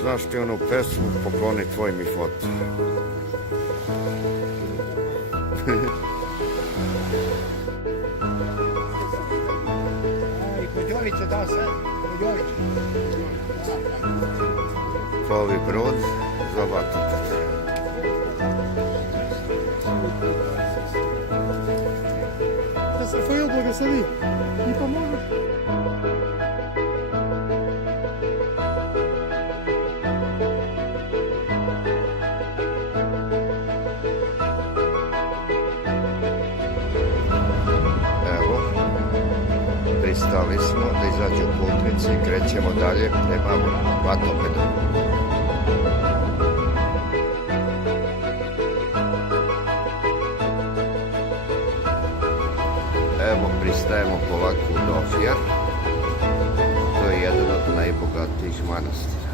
Znaš ti onu pesmu Pokloni tvoj mi foto? I Kodjovice da se, Kodjovice. Plovi brod za vatoput. Рафаел, благослови. Не поможешь? Evo, pristali smo da izađu putnici i krećemo dalje prema Vatopedu. Evo, pristajemo polako u Dofija. To je jedan od najbogatijih manastira.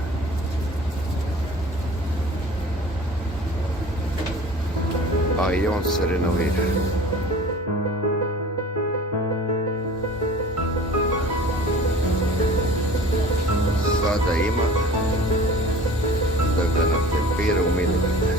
A i on se renovira. Sada ima da ga natempira u milimetar.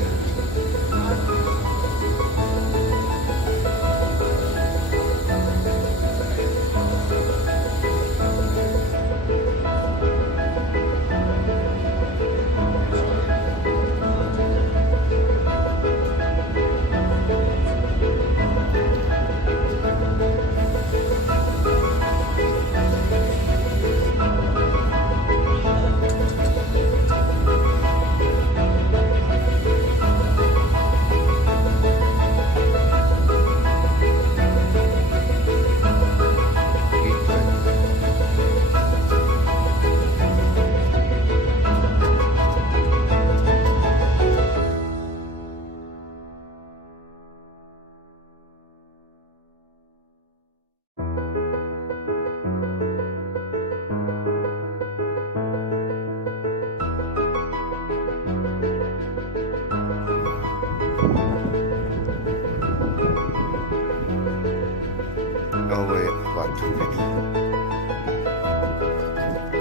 Ovo je Vatoped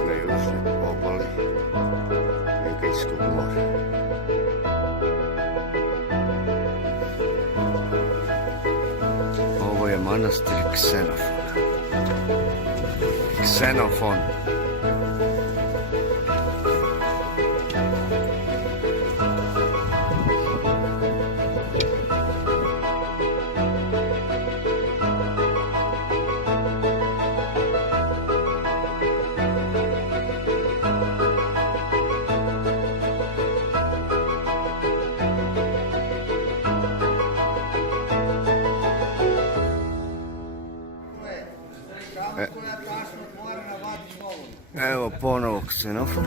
na južnoj obali Egejskog mora. Ovo je manastir Ksenofon. Ksenofon. Evo ponovo Ksenofon.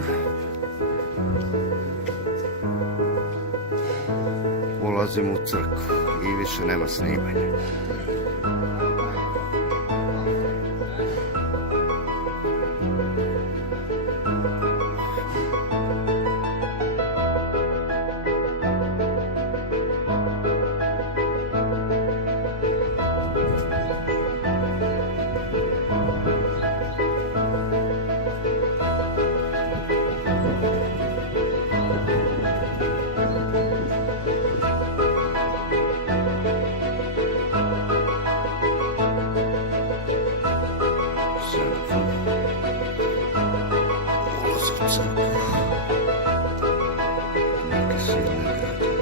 Ulazim u crkvu i više nema snimanja. Neke silne gradine.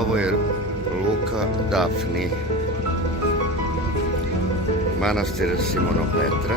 Ovo je luka Dafni, manastir Simonopetra.